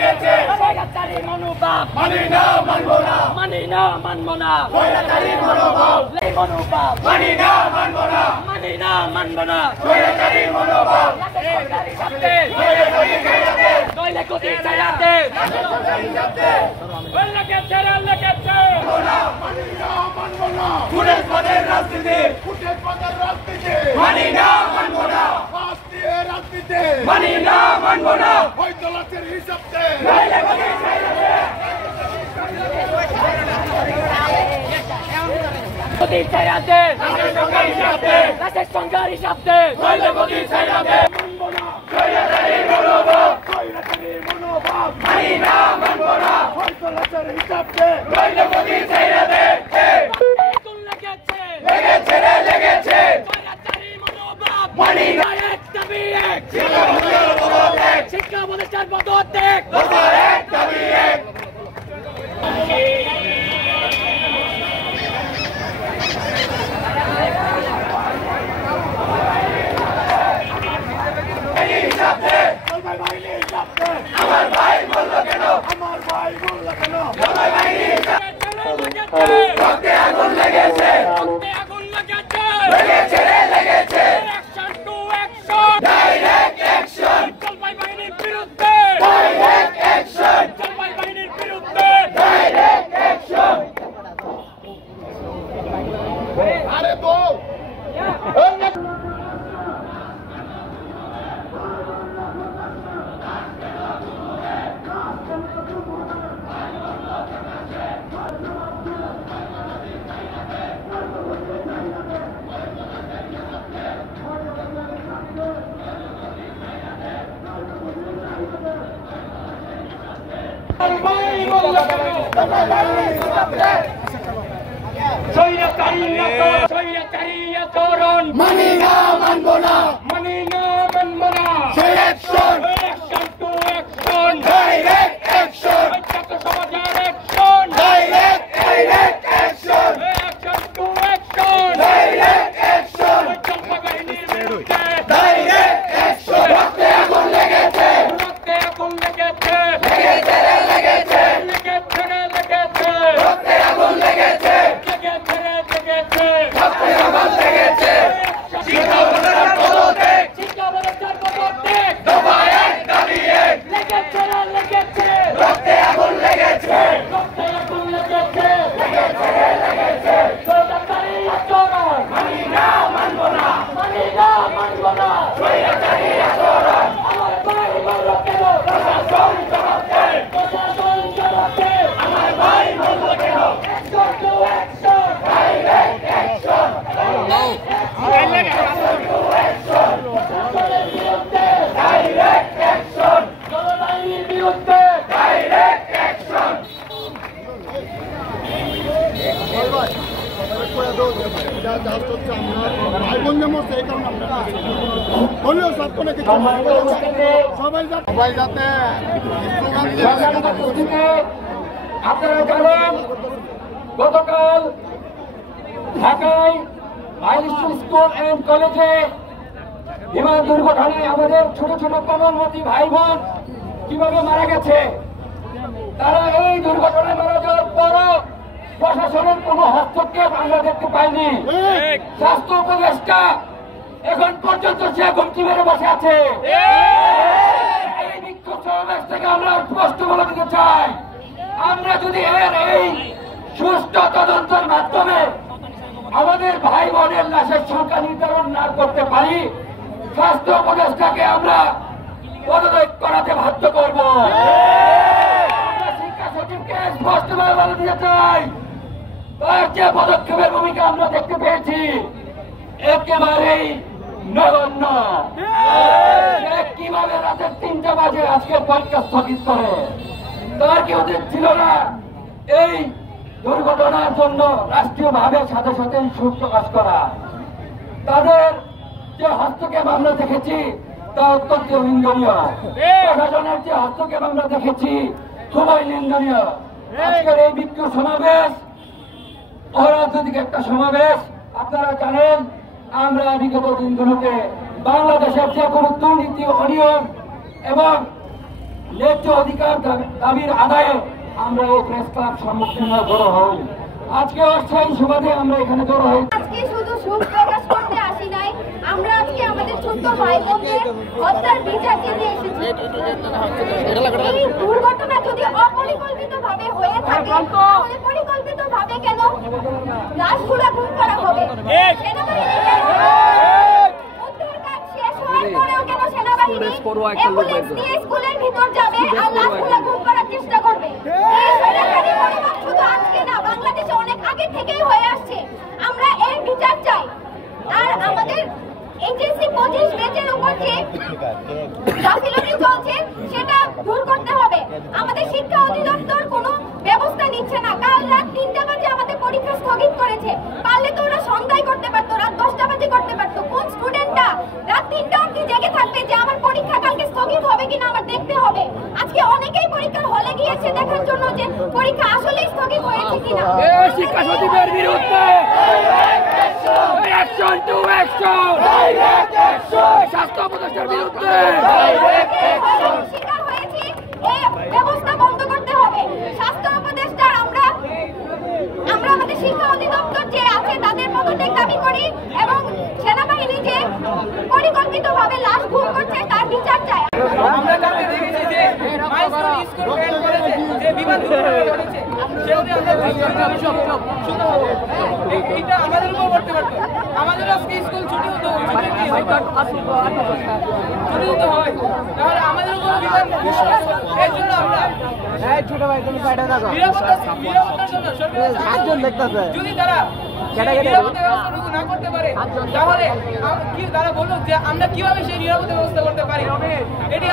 লেগেছে স্বৈরাচারী মনোভাব মানি না মানব না মানি না মানব না স্বৈরাচারী মনোভাব এই মনোভাব মানি না মানব না মানি না মানব না স্বৈরাচারী মনোভাব সরকারি শব্দে নইলে গতি ছাড়াতে লেগেছে মানি না মানব না ফুটেজ পদের রাজনীতি মানি না মানব না রাজনীতি মানি না মানব না হয়তো লাশের হিসাব দে নইলে গতি ছাড়াতে গতি ছাড়াতে লাশের সংখ্যার হিসাব লাশের সংখ্যার হিসাব দে দে নইলে গতি ছাড়াতে মানব না স্বৈরাচারী মনোভাব মানি না মানব না হয়তো লাশের হিসাব দে নইলে গতি ছাড়াতে লেগেছে রে লেগেছে স্বৈরাচারী মনোভাব মানি না এক দাবি এক শিক্ষা শিক্ষা প্রতিষ্ঠান পদত্যাগ এক দাবি এক আমার ভাই বলল কেন রক্তে আগুন লেগেছে লেগেছে রে লেগেছে direct action direct action direct action আরে বল মানি না মানব না action direct action direct action direct action direct action রক্তে আগুন লেগেছে লেগেছে রে লেগেছে রক্তে আগুন লেগেছে রক্তে আগুন লেগেছে শিক্ষা প্রতিষ্ঠান পদত্যাগ দফা এক দাবি এক রক্তে আগুন লেগেছে মানি না মানব না স্বৈরাচারী আচরণ প্রশাসন জবাব দেয় আমার ভাই বলল কেন direct action direct action direct action সবাই যাতে আপনারা জানেন গতকাল ঢাকায় হাইস্কুল স্কুল অ্যান্ড কলেজে বিমান দুর্ঘটনায় আমাদের ছোট ছোট কমলমতি ভাই বোন কিভাবে মারা গেছে। তারা এই দুর্ঘটনায় মারা যাওয়ার পরও প্রশাসনের কোন হস্তক্ষেপ আমরা দেখতে পাইনি। স্বাস্থ্য উপদেষ্টা এখন পর্যন্ত সে ঘুমটি মেরে বসে আছে। এই বিক্ষোভ সমাবেশ থেকে আমরা স্পষ্ট বলে দিতে চাই, আমরা যদি এর এই সুষ্ঠু তদন্তের মাধ্যমে আমাদের ভাই বোনের লাশের সংখ্যা নির্ধারণ না করতে পারি, স্বাস্থ্য উপদেষ্টাকে আমরা পদত্যাগ করাতে বাধ্য করব। আমরা শিক্ষা সচিবকে স্পষ্টভাবে বলে দিতে চাই, তার যে পদক্ষেপের ভূমিকা আমরা দেখতে পেয়েছি একেবারেই নগণ্য। কিভাবে রাতের 3টা বাজে আজকের পরীক্ষা স্থগিত করে, তার কি উচিত ছিল না এই দুর্ঘটনার জন্য রাষ্ট্রীয়ভাবে সাথে সাথে শোক প্রকাশ করা? তাদের যে হস্তক্ষেপ আমরা দেখেছি তা অত্যন্ত নিন্দনীয়। প্রশাসনের যে হস্তক্ষেপ আমরা দেখেছি খুবই নিন্দনীয়। আজকের এই বিক্ষোভ সমাবেশ অরাজনৈতিক একটা সমাবেশ। আপনারা জানেন আমরা বিগত দিনগুলোতে বাংলাদেশের যে কোনো দুর্নীতি, অনিয়ম এবং ন্যায্য অধিকার দাবির আদায়ে আমরা এই প্রেস ক্লাব সম্মুখীন জড়ো হই। আজকে অস্থায়ী সুবাদে আমরা এখানে জড়ো হই। আজকে শুধু সুখ প্রকাশ করতে আসি নাই, আমরা আজকে আমাদের ছোট্ট ভাই বোনদের হত্যার বিচার চেয়ে এসেছি। এই দুর্ঘটনা যদি অপরিকল্পিতভাবে হয়ে থাকে তাহলে পরিকল্পিতভাবে কেন লাশগুলো গুম করা হবে? সেনাবাহিনী কেন উদ্ধার কাজ শেষ হওয়ার পরেও কেন সেনাবাহিনী অ্যাম্বুলেন্স দিয়ে স্কুলের ভিতর যাবে আর লাশগুলো গুম করার চেষ্টা করবে? এই সরকারি মনোভাব শুধু আজকে না, বাংলাদেশে অনেক আগে থেকেই হয়ে আসছে। আমরা এর বিচার চাই। আর আমাদের এইচএসসি 25 ব্যাচের উপর যে গাফিলতি চলছে সেটা দূর করতে হবে। আমাদের শিক্ষা অধিদপ্তর কোনো ব্যবস্থা নিচ্ছে না। কাল রাত 3টা বাজে আমাদের পরীক্ষা স্থগিত করেছে। পারলে তো ওরা সন্ধ্যায় করতে পারতো, রাত 10টা বাজে করতে পারতো। কোন স্টুডেন্টটা রাত 3টা অবধি জেগে থাকবে যে আমার পরীক্ষা কালকে স্থগিত হবে কিনা আমার দেখতে হবে? আজকে অনেকেই পরীক্ষার হলে গিয়েছে দেখার জন্য যে পরীক্ষা আসলেই স্থগিত হয়েছে কিনা। শিক্ষা সচিবের বিরুদ্ধে অ্যাকশন টু অ্যাকশন, স্বাস্থ্য উপদেষ্টার বিরুদ্ধে শিকার হয়েছি, এই ব্যবস্থা বন্ধ করতে হবে। স্বাস্থ্য উপদেষ্টার আমরা আমাদের শিক্ষা অধিদপ্তর যে আছে তাদের পদত্যাগ দাবি করি এবং সেনাবাহিনী যে পরিকল্পিতভাবে লাশ গুম করছে তার বিচার চাই। আমরা কালকে দেখেছি যে মাইস্কুল স্কুল ব্যান্ড করেছে, যে বিমান দুর্ঘটনা ঘটেছে সেগুলি আমরা এইটা আমাদের উপর করতে পারতো। আমাদের আজকে স্কুল ছুটি হতো, ছুটি হতে হয়, তাহলে আমাদের উপর বিমান এর জন্য আমরা নিরাপত্তার জন্য সরকার যদি তারা নিরাপত্তা ব্যবস্থা না করতে পারে তাহলে তারা বলুক যে আমরা কিভাবে সেই নিরাপত্তা ব্যবস্থা করতে পারি। এটি